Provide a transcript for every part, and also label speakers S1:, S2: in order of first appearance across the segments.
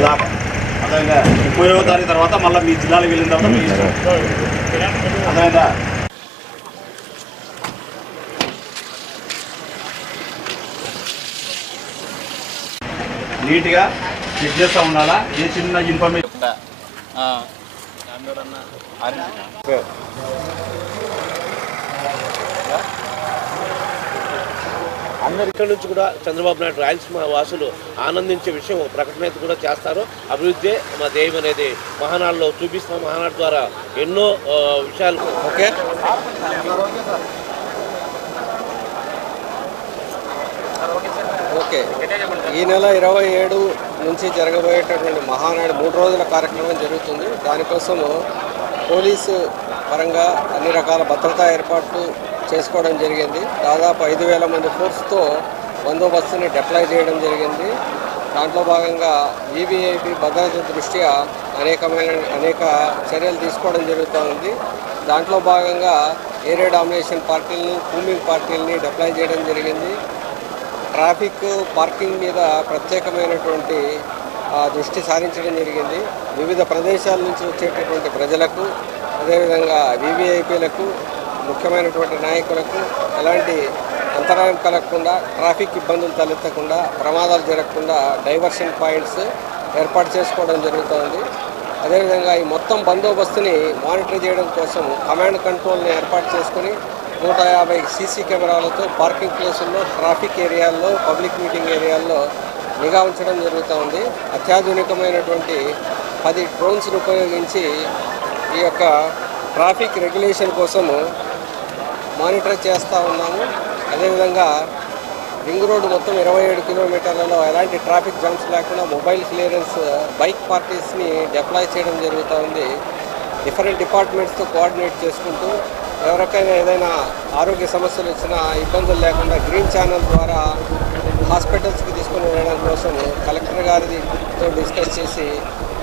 S1: దాకా అదేవిధంగా ముప్పై తారీఖు తర్వాత మళ్ళీ మీ జిల్లాలకు వెళ్ళిన తర్వాత మీ ఇష్టం. అదేవిధంగా నీట్గా చెక్ చేస్తూ ఉండాలా? ఏ చిన్న ఇన్ఫర్మేషన్
S2: ఇక్కడ నుంచి కూడా చంద్రబాబు నాయుడు రాయలసీమ వాసులు ఆనందించే విషయం ప్రకటన అయితే కూడా చేస్తారు. అభివృద్ధి మా ధ్యేయం అనేది మహానాడులో చూపిస్తాం. మహానాడు ద్వారా ఎన్నో విషయాలు. ఓకే.
S3: ఓకే. ఈ నెల ఇరవై ఏడు నుంచి జరగబోయేటటువంటి మహానాడు మూడు రోజుల కార్యక్రమం జరుగుతుంది. దానికోసము పోలీసు పరంగా అన్ని రకాల భద్రతా ఏర్పాట్లు చేసుకోవడం జరిగింది. దాదాపు ఐదు వేల మంది ఫోర్స్తో బందోబస్తుని డిప్లాయ్ చేయడం జరిగింది. దాంట్లో భాగంగా వీవీఐపీ భద్రత దృష్ట్యా అనేకమైన అనేక చర్యలు తీసుకోవడం జరుగుతూ ఉంది. దాంట్లో భాగంగా ఏరియా డామినేషన్ పార్టీలని కూమింగ్ పార్టీలని డిప్లాయ్ చేయడం జరిగింది. ట్రాఫిక్ పార్కింగ్ మీద ప్రత్యేకమైనటువంటి దృష్టి సారించడం జరిగింది. వివిధ ప్రదేశాల నుంచి వచ్చేటటువంటి ప్రజలకు అదేవిధంగా వివిఐపీలకు ముఖ్యమైనటువంటి నాయకులకు ఎలాంటి అంతరాయం కలగకుండా ట్రాఫిక్ ఇబ్బందులు తలెత్తకుండా ప్రమాదాలు జరగకుండా డైవర్షన్ పాయింట్స్ ఏర్పాటు చేసుకోవడం జరుగుతోంది. అదేవిధంగా ఈ మొత్తం బందోబస్తుని మానిటర్ చేయడం కోసం కమాండ్ కంట్రోల్ని ఏర్పాటు చేసుకుని నూట యాభై సీసీ కెమెరాలతో పార్కింగ్ ప్లేసుల్లో ట్రాఫిక్ ఏరియాల్లో పబ్లిక్ మీటింగ్ ఏరియాల్లో నిఘా ఉంచడం జరుగుతూ ఉంది అత్యాధునికమైనటువంటి పది డ్రోన్స్ను ఉపయోగించి ఈ యొక్క ట్రాఫిక్ రెగ్యులేషన్ కోసము మానిటర్ చేస్తూ ఉన్నాము. అదేవిధంగా రింగ్ రోడ్డు మొత్తం ఇరవై ఏడు కిలోమీటర్లలో ఎలాంటి ట్రాఫిక్ జామ్స్ లేకుండా మొబైల్ క్లియరెన్స్ బైక్ పార్టీస్ని డిప్లాయ్ చేయడం జరుగుతూ ఉంది. డిఫరెంట్ డిపార్ట్మెంట్స్తో కోఆర్డినేట్ చేసుకుంటూ ఎవరికైనా ఏదైనా ఆరోగ్య సమస్యలు వచ్చినా ఇబ్బందులు లేకుండా గ్రీన్ ఛానల్ ద్వారా హాస్పిటల్స్కి తీసుకుని వెళ్ళడం కోసం కలెక్టర్ గారితో డిస్కస్ చేసి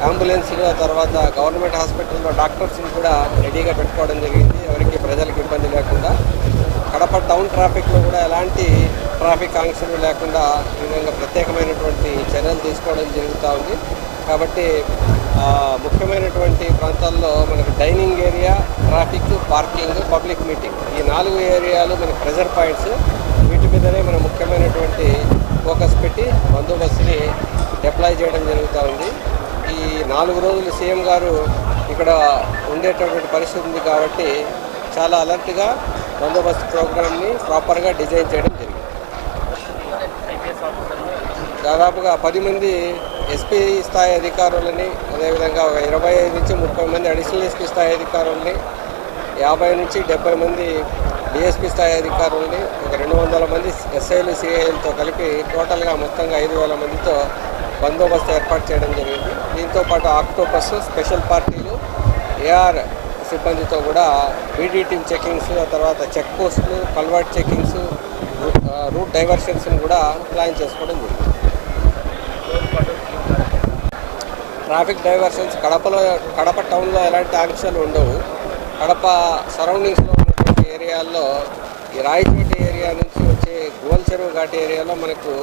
S3: అంబులెన్స్లు తర్వాత గవర్నమెంట్ హాస్పిటల్లో డాక్టర్స్ని కూడా రెడీగా పెట్టుకోవడం జరిగింది. ఎవరికి ప్రజలకు ఇబ్బంది లేకుండా కడప టౌన్ ట్రాఫిక్లో కూడా ఎలాంటి ట్రాఫిక్ ఆంక్షలు లేకుండా ఈ విధంగా ప్రత్యేకమైనటువంటి చర్యలు తీసుకోవడం జరుగుతూ ఉంది. కాబట్టి ముఖ్యమైనటువంటి ప్రాంతాల్లో మనకు dining area traffic parking public meeting ఈ నాలుగు ఏరియాలు మనకి ప్రెజర్ పాయింట్స్. వీటి మీదనే మనం ముఖ్యమైనటువంటి ఫోకస్ పెట్టి బందోబస్తుని డిప్లాయ్ చేయడం జరుగుతూ ఉంది. ఈ నాలుగు రోజులు సీఎం గారు ఇక్కడ ఉండేటటువంటి పరిస్థితి ఉంది కాబట్టి చాలా అలర్ట్గా బందోబస్తు ప్రోగ్రామ్ని ప్రాపర్గా డిజైన్ చేయడం జరిగింది. దాదాపుగా పది మంది ఎస్పీ స్థాయి అధికారులని అదేవిధంగా ఒక ఇరవై ఐదు నుంచి ముప్పై మంది అడిషనల్ ఎస్పీ స్థాయి అధికారులని యాభై నుంచి డెబ్బై మంది డిఎస్పీ స్థాయి అధికారులని ఒక రెండు వందల మంది ఎస్ఐలు సిఐలతో కలిపి టోటల్గా మొత్తంగా ఐదు వేల మందితో బందోబస్తు ఏర్పాటు చేయడం జరిగింది. దీంతో పాటు ఆక్టోపస్ స్పెషల్ పార్టీలు ఏఆర్ సిబ్బందితో కూడా బీడీ టీమ్ చెకింగ్స్ తర్వాత చెక్ పోస్టులు కల్వర్ట్ చెకింగ్స్ రూట్ డైవర్షన్స్ని కూడా ప్లాన్ చేసుకోవడం జరిగింది. ట్రాఫిక్ డైవర్షన్స్ కడపలో కడప టౌన్లో ఎలాంటి ఆంక్షలు ఉండవు. కడప సరౌండింగ్స్లో ఉన్నటువంటి ఏరియాల్లో ఈ రాయచోటి ఏరియా నుంచి వచ్చే గోల్ చెరువు ఘాటి ఏరియాలో మనకు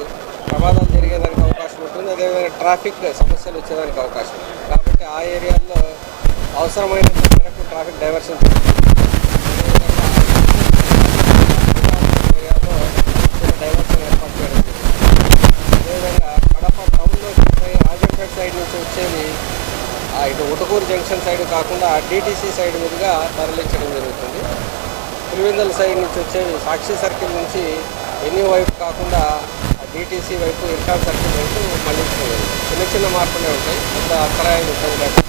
S3: ప్రమాదాలు జరిగేదానికి అవకాశం ఉంటుంది. అదేవిధంగా ట్రాఫిక్ సమస్యలు వచ్చేదానికి అవకాశం ఉంది కాబట్టి ఆ ఏరియాల్లో అవసరమైన మేరకు ట్రాఫిక్ డైవర్షన్ ఏరియాలో డైవర్షన్ ఏర్పాటు చేయడం అదేవిధంగా కడప టౌన్లో పోయి రాజంపేట సైడ్ నుంచి వచ్చేది ఇటు ఉటకూరు జంక్షన్ సైడ్ కాకుండా డిటీసీ సైడ్ మీదుగా తరలించడం జరుగుతుంది పులివెందుల సైడ్ నుంచి వచ్చేది సాక్షి సర్కిల్ నుంచి ఎన్ని వైపు కాకుండా డిటీసీ వైపు ఇర్కాన్ సర్కిల్ వైపు మళ్ళించడం జరుగుతుంది చిన్న చిన్న మార్పులే ఉంటాయి పెద్ద అంతరాయాలు ఇబ్బంది లేకుండా